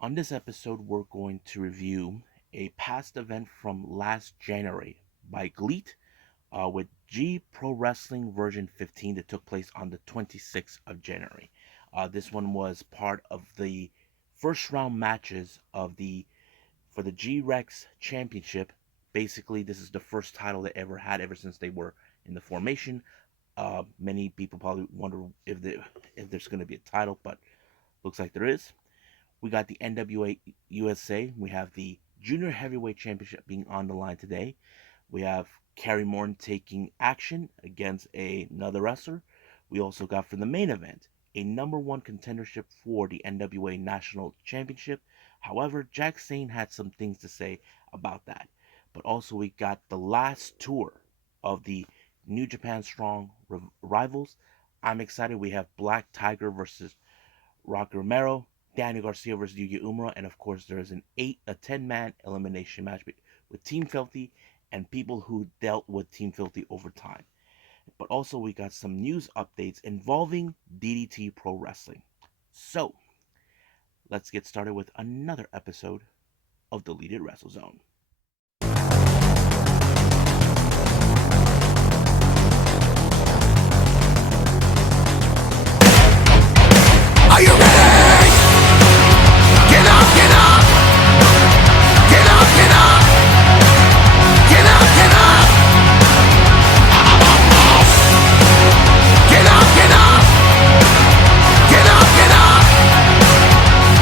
On this episode, we're going to review a past event from last January by GLEAT with G Pro Wrestling version 15 that took place on the 26th of January. This one was part of the first round matches of the for the G Rex Championship. Basically, this is the first title they ever had ever since they were in the formation. Many people probably wonder if there's going to be a title, but looks like there is. We got the NWA USA. We have the Junior Heavyweight Championship being on the line today. We have Kerry Morton taking action against another wrestler. We also got for the main event a number one contendership for the NWA National Championship. However, Jack Sane had some things to say about that. But also, we got the last tour of the New Japan Strong rivals. I'm excited. We have Black Tiger versus Romero, Daniel Garcia versus Yuya Uemera, and of course there is a 10-man elimination match with Team Filthy and people who dealt with Team Filthy over time. But also we got some news updates involving DDT Pro Wrestling. So let's get started with another episode of Deleted Wrestle Zone. Are you ready? Get up, get up! Get up, get up! Get up, get up! Get up, get up! Get up, get up!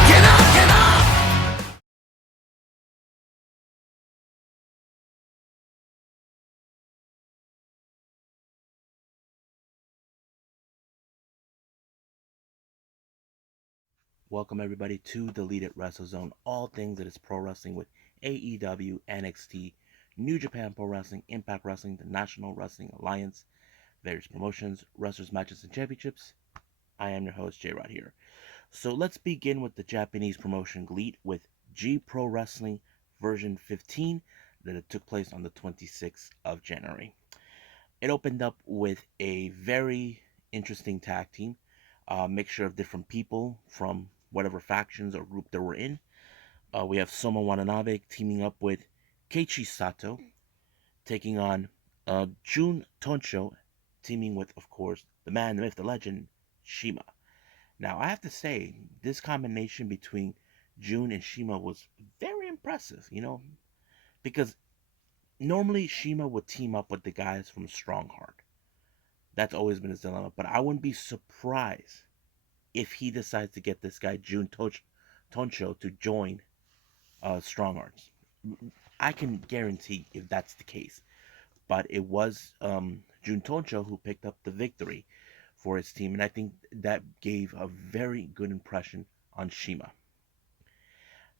Get up, get up! Welcome everybody to Deleted Wrestle Zone, all things that is pro wrestling with AEW, NXT, New Japan Pro Wrestling, Impact Wrestling, the National Wrestling Alliance, various promotions, wrestlers, matches, and championships. I am your host, J Rod here. So let's begin with the Japanese promotion GLEAT with G Pro Wrestling version 15 that it took place on the 26th of January. It opened up with a very interesting tag team, mixture of different people from whatever factions or group they were in. We have Soma Watanabe teaming up with Keiichi Sato, taking on Jun Toncho, teaming with, of course, the man, the myth, the legend, Shima. Now, I have to say, this combination between Jun and Shima was very impressive, because normally Shima would team up with the guys from Strongheart. That's always been his dilemma, but I wouldn't be surprised if he decides to get this guy, Toncho, to join Stronghearts. I can guarantee if that's the case. But it was Jun Toncho who picked up the victory for his team, and I think that gave a very good impression on Shima.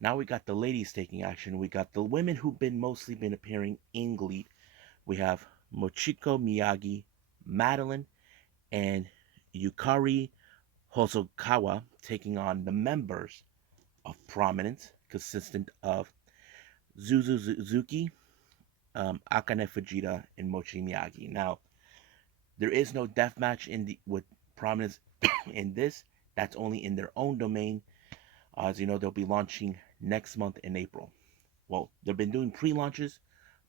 Now we got the ladies taking action. We got the women who've mostly been appearing in GLEAT. We have Mochiko Miyagi, Madeline, and Yukari Hosokawa taking on the members of Prominence, consistent of Zuzu Suzuki, Akane Fujita, and Mochi Miyagi. Now, there is no death match with Prominence in this. That's only in their own domain. As you know, they'll be launching next month in April. Well, they've been doing pre-launches,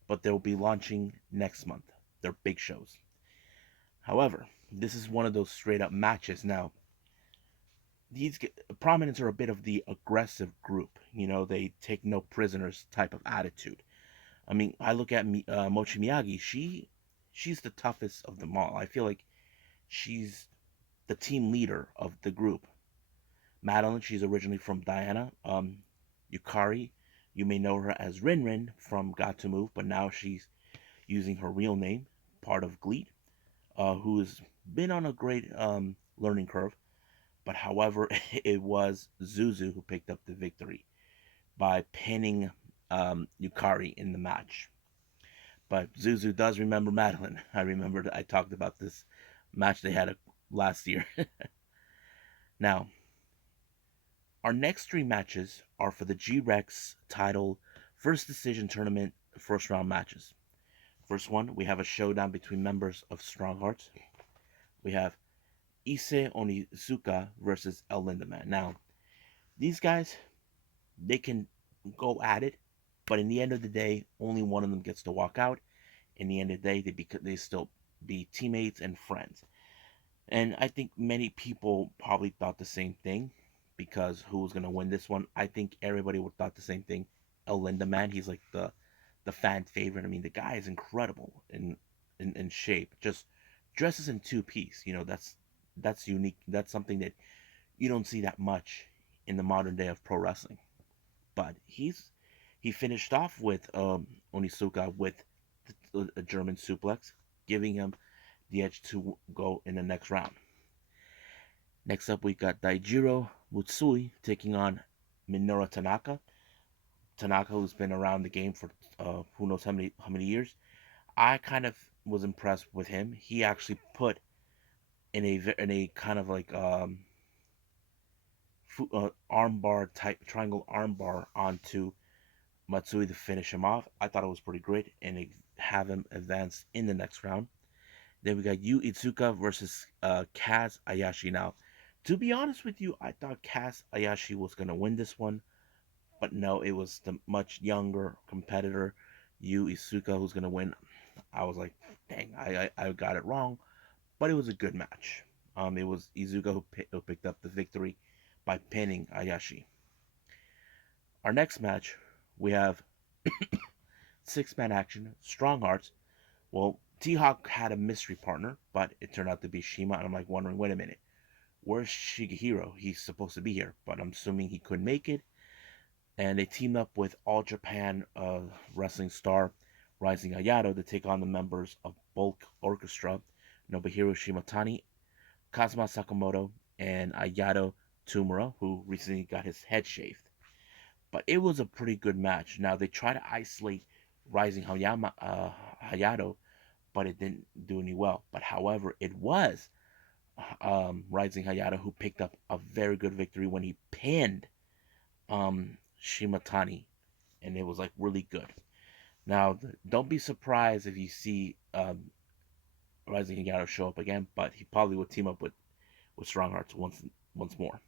but they'll be launching next month. They're big shows. However, this is one of those straight up matches. Now, these Prominence are a bit of the aggressive group. They take no prisoners type of attitude. I mean, I look at Mochi Miyagi. She's the toughest of them all. I feel like she's the team leader of the group. Madeline, she's originally from Diana. Yukari, you may know her as Rin Rin from Got to Move, but now she's using her real name, part of GLEAT, who has been on a great learning curve. But however, it was Zuzu who picked up the victory by pinning Yukari in the match. But Zuzu does remember Madeline. I remember I talked about this match they had last year. Now, our next three matches are for the G-Rex title first decision tournament first round matches. First one, we have a showdown between members of Strong Hearts. We have Issei Onizuka versus El Lindaman. Now, these guys, they can go at it, but in the end of the day, only one of them gets to walk out. In the end of the day, they still be teammates and friends. And I think many people probably thought the same thing because who was gonna win this one? I think everybody would thought the same thing. El Man, he's like the fan favorite. I mean, the guy is incredible in shape. Just dresses in two piece. That's unique. That's something that you don't see that much in the modern day of pro wrestling. But he finished off with Onisuka with a German suplex, giving him the edge to go in the next round. Next up, we got Daijiro Mutsui taking on Minoru Tanaka. Tanaka, who's been around the game for who knows how many years. I kind of was impressed with him. He actually put in a kind of like armbar type triangle armbar onto Matsui to finish him off. I thought it was pretty great, and have him advance in the next round. Then we got Yu Itsuka versus Kaz Ayashi. Now, to be honest with you, I thought Kaz Ayashi was gonna win this one, but no, it was the much younger competitor Yu Isuka who's gonna win. I was like, dang, I got it wrong, but it was a good match. It was Izuka who picked up the victory by pinning Ayashi. Our next match, we have six-man action, Strong Hearts. Well, T-Hawk had a mystery partner, but it turned out to be Shima, and I'm like wondering, wait a minute, where's Shigehiro? He's supposed to be here, but I'm assuming he couldn't make it. And they teamed up with All Japan wrestling star Rising Hayato to take on the members of Bulk Orchestra, Nobuhiro Shimatani, Kazuma Sakamoto, and Ayato Tumura, who recently got his head shaved. But it was a pretty good match. Now they try to isolate Rising Hayato, but it didn't do any well. But however, it was Rising Hayato who picked up a very good victory when he pinned Shimatani, and it was like really good. Now, don't be surprised if you see Rising Hayato show up again, but he probably will team up with Strong Hearts once more.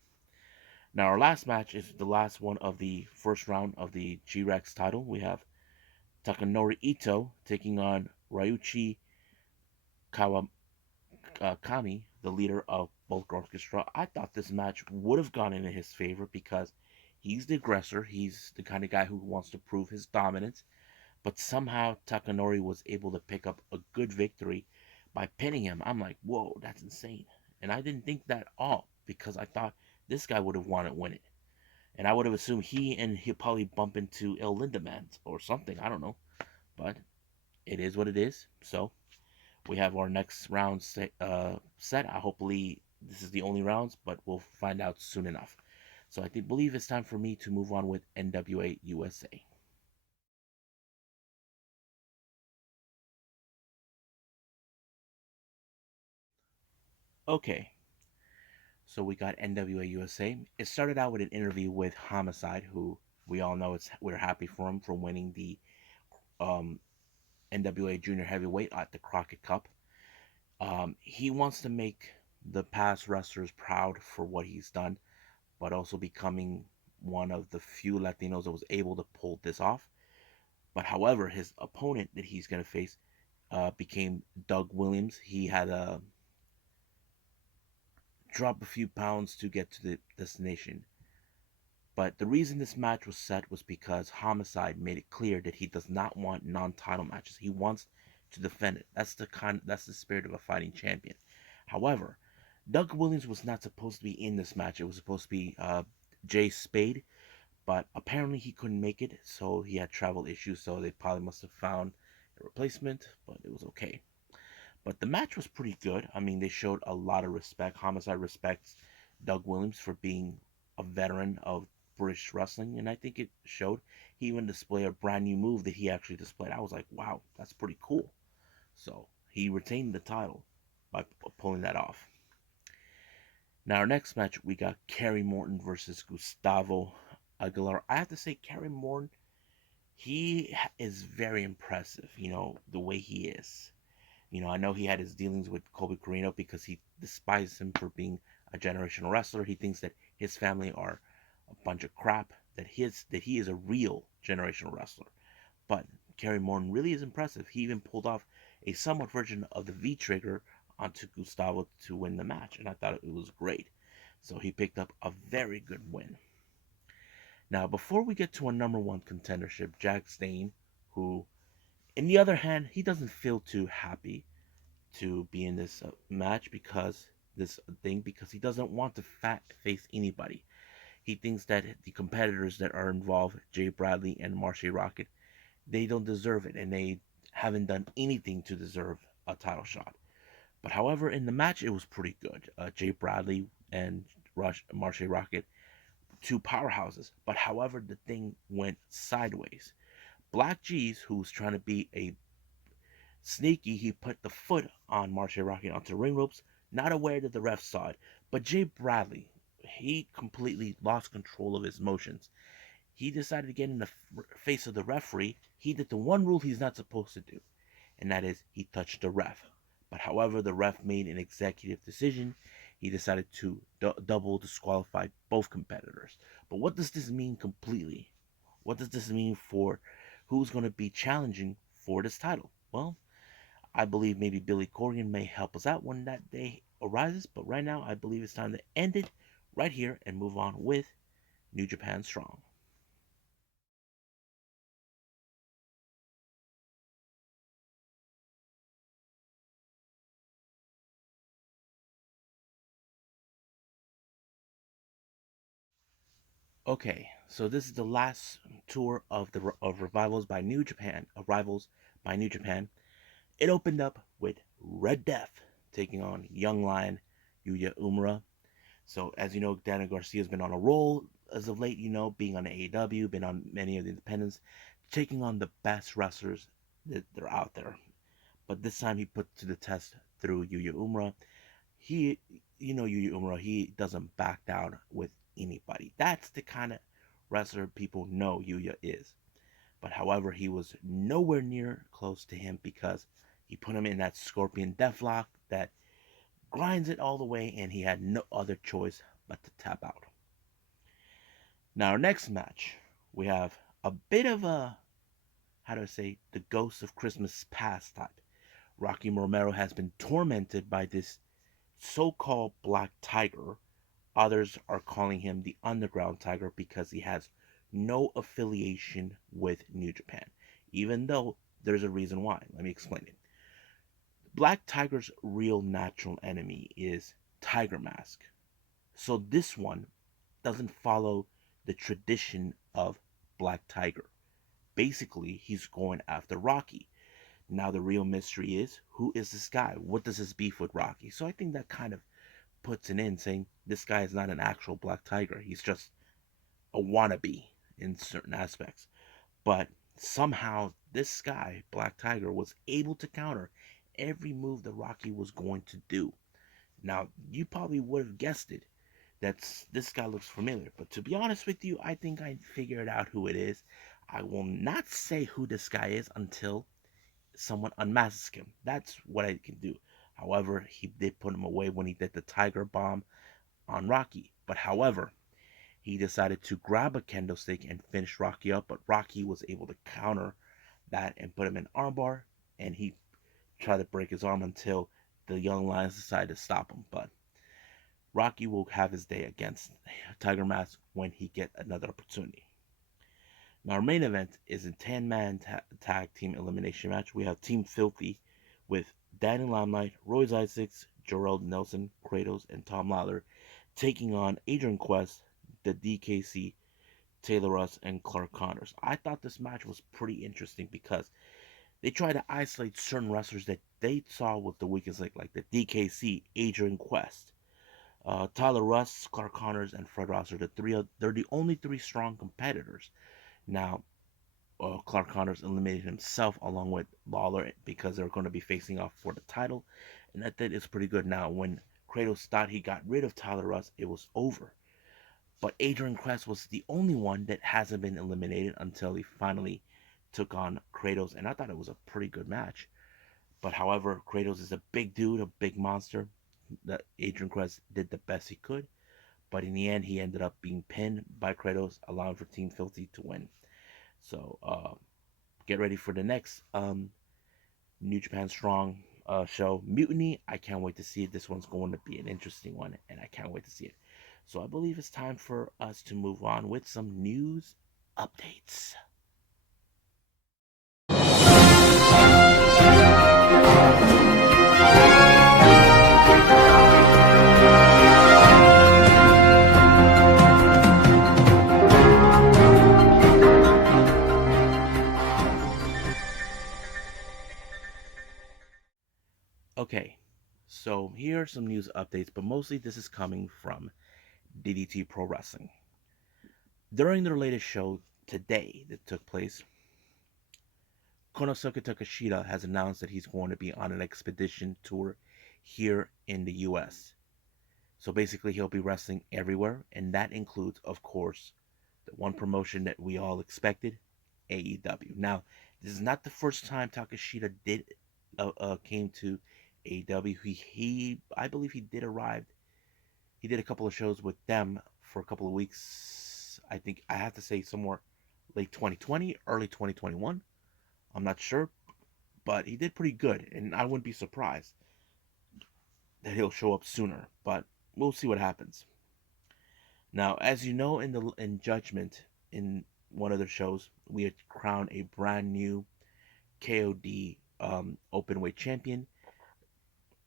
Now, our last match is the last one of the first round of the G-Rex title. We have Takanori Ito taking on Ryuichi Kawakami, the leader of Bulk Orchestra. I thought this match would have gone in his favor because he's the aggressor. He's the kind of guy who wants to prove his dominance. But somehow Takanori was able to pick up a good victory by pinning him. I'm like, whoa, that's insane. And I didn't think that at all because I thought this guy would have wanted to win it. And I would have assumed he'll probably bump into El Lindemann or something. I don't know. But it is what it is. So we have our next round set. Hopefully this is the only rounds, but we'll find out soon enough. So I believe it's time for me to move on with NWA USA. Okay, so we got NWA USA. It started out with an interview with Homicide, who we all know we're happy for him for winning the um, NWA Junior Heavyweight at the Crockett Cup. He wants to make the past wrestlers proud for what he's done, but also becoming one of the few Latinos that was able to pull this off. But however, his opponent that he's going to face became Doug Williams. He had to drop a few pounds to get to the destination. But the reason this match was set was because Homicide made it clear that he does not want non-title matches. He wants to defend it. That's the spirit of a fighting champion. However, Doug Williams was not supposed to be in this match. It was supposed to be Jay Spade, but apparently he couldn't make it, so he had travel issues. So they probably must have found a replacement, but it was okay. But the match was pretty good. I mean, they showed a lot of respect. Homicide respects Doug Williams for being a veteran of British wrestling, and I think it showed. He even displayed a brand new move that he actually displayed. I was like, wow, that's pretty cool. So he retained the title by pulling that off. Now, our next match, we got Kerry Morton versus Gustavo Aguilar. I have to say, Kerry Morton, he is very impressive, the way he is. I know he had his dealings with Colby Corino because he despises him for being a generational wrestler. He thinks that his family are a bunch of crap, that he is a real generational wrestler. But Kerry Morton really is impressive. He even pulled off a somewhat version of the V trigger onto Gustavo to win the match, and I thought it was great. So he picked up a very good win. Now, before we get to a number one contendership, Jack Stain, who, in the other hand, he doesn't feel too happy to be in this match because he doesn't want to face anybody. He thinks that the competitors that are involved, Jay Bradley and Marshe Rockett, they don't deserve it and they haven't done anything to deserve a title shot. But however, in the match, it was pretty good. Jay Bradley and Marshe Rockett, two powerhouses. But however, the thing went sideways. Black G's, who's trying to be a sneaky, he put the foot on Marshe Rockett onto the ring ropes, not aware that the ref saw it. But Jay Bradley, he completely lost control of his motions. He decided to get in the face of the referee. He did the one rule he's not supposed to do, and that is he touched the ref. But however, the ref made an executive decision. He decided to double disqualify both competitors. But what does this mean completely? What does this mean for who's going to be challenging for this title? Well, I believe maybe Billy Corgan may help us out when that day arises, but right now I believe it's time to end it right here and move on with New Japan Strong. Okay, so this is the last tour of revivals by New Japan. Arrivals by New Japan. It opened up with Red Death taking on Young Lion Yuya Uemera. So as you know, Daniel Garcia has been on a roll as of late. You know, being on AEW, been on many of the independents, taking on the best wrestlers that are out there. But this time he put to the test through Yuya Uemera. He, Yuya Uemera, he doesn't back down with anybody. That's the kind of wrestler people know Yuya is. But however, he was nowhere near close to him because he put him in that Scorpion Deathlock that grinds it all the way, and he had no other choice but to tap out. Now, our next match, we have a bit of a, how do I say, the ghost of Christmas past type. Rocky Romero has been tormented by this so-called Black Tiger. Others are calling him the Underground Tiger because he has no affiliation with New Japan, even though there's a reason why. Let me explain it. Black Tiger's real natural enemy is Tiger Mask. So this one doesn't follow the tradition of Black Tiger. Basically, he's going after Rocky. Now the real mystery is, who is this guy? What does his beef with Rocky? So I think that kind of puts it in, saying this guy is not an actual Black Tiger. He's just a wannabe in certain aspects. But somehow this guy, Black Tiger, was able to counter every move that Rocky was going to do. Now, you probably would have guessed it. This guy looks familiar. But to be honest with you, I think I figured out who it is. I will not say who this guy is until someone unmasks him. That's what I can do. However, he did put him away when he did the Tiger Bomb on Rocky. But however, he decided to grab a kendo stick and finish Rocky up, but Rocky was able to counter that and put him in armbar, and he tried to break his arm until the Young Lions decided to stop him. But Rocky will have his day against Tiger Mask when he get another opportunity. Now, our main event is a 10-man tag team elimination match. We have Team Filthy with Danny Limelight, Royce Isaacs, Jarrell Nelson, Kratos, and Tom Lawler taking on Adrian Quest, the DKC, Taylor Russ, and Clark Connors. I thought this match was pretty interesting because they tried to isolate certain wrestlers that they saw with the weakest link, like the DKC, Adrian Quest, Tyler Russ, Clark Connors, and Fred Ross are they're the only three strong competitors. Now, Clark Connors eliminated himself along with Lawler because they're going to be facing off for the title, and that is pretty good. Now, when Kratos thought he got rid of Tyler Russ, it was over. But Adrian Quest was the only one that hasn't been eliminated until he finally took on Kratos, and I thought it was a pretty good match. But however, Kratos is a big dude, a big monster. That Adrian Quest did the best he could. but in the end, he ended up being pinned by Kratos, allowing for Team Filthy to win. So get ready for the next New Japan Strong show, Mutiny. I can't wait to see it. This one's going to be an interesting one, and I can't wait to see it. So I believe it's time for us to move on with some news updates. Okay, so here are some news updates, but mostly this is coming from DDT Pro Wrestling. During their latest show today that took place, Konosuke Takeshita has announced that he's going to be on an expedition tour here in the US. So basically, he'll be wrestling everywhere, and that includes, of course, the one promotion that we all expected, AEW. Now, this is not the first time Takeshita came to AEW. I believe he did arrive. He did a couple of shows with them for a couple of weeks. I think I have to say somewhere late 2020, early 2021. I'm not sure, but he did pretty good, and I wouldn't be surprised that he'll show up sooner. But we'll see what happens. Now, as you know, in Judgment, in one of their shows, we had crowned a brand new KOD openweight champion.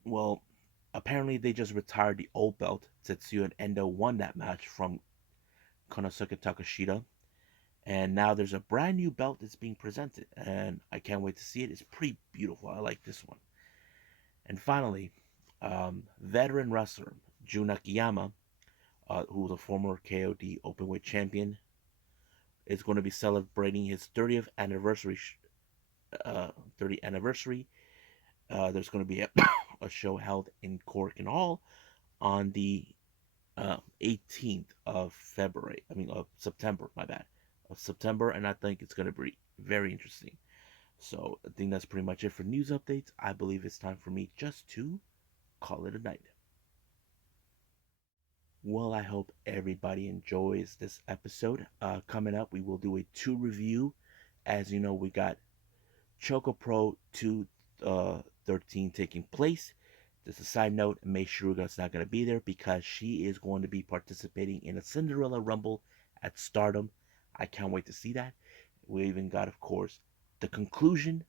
Well, apparently they just retired the old belt. Tetsuya and Endo won that match from Konosuke Takeshita, and now there's a brand new belt that's being presented, and I can't wait to see it. It's pretty beautiful. I like this one. And finally, veteran wrestler Jun Akiyama, who was a former KOD openweight champion, is going to be celebrating his 30th anniversary. 30th anniversary. There's going to be a show held in Corkin Hall on the 18th of February. I mean, of September. My bad. Of September, and I think it's going to be very interesting. So I think that's pretty much it for news updates. I believe it's time for me just to call it a night. Well, I hope everybody enjoys this episode. Coming up, we will do a 2 review. As you know, we got Choco Pro 213 taking place. Just a side note, Mei Shiruga's not going to be there because she is going to be participating in a Cinderella Rumble at Stardom. I can't wait to see that. We even got, of course, the conclusion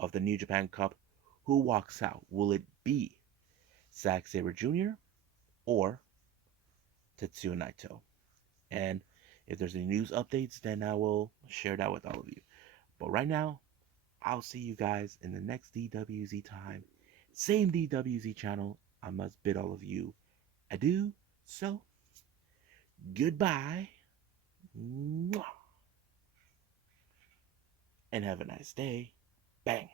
of the New Japan Cup. Who walks out? Will it be Zack Sabre Jr. or Tetsuya Naito? And if there's any news updates, then I will share that with all of you. But right now, I'll see you guys in the next DWZ time. Same DWZ channel. I must bid all of you adieu. So, goodbye. And have a nice day. Bang.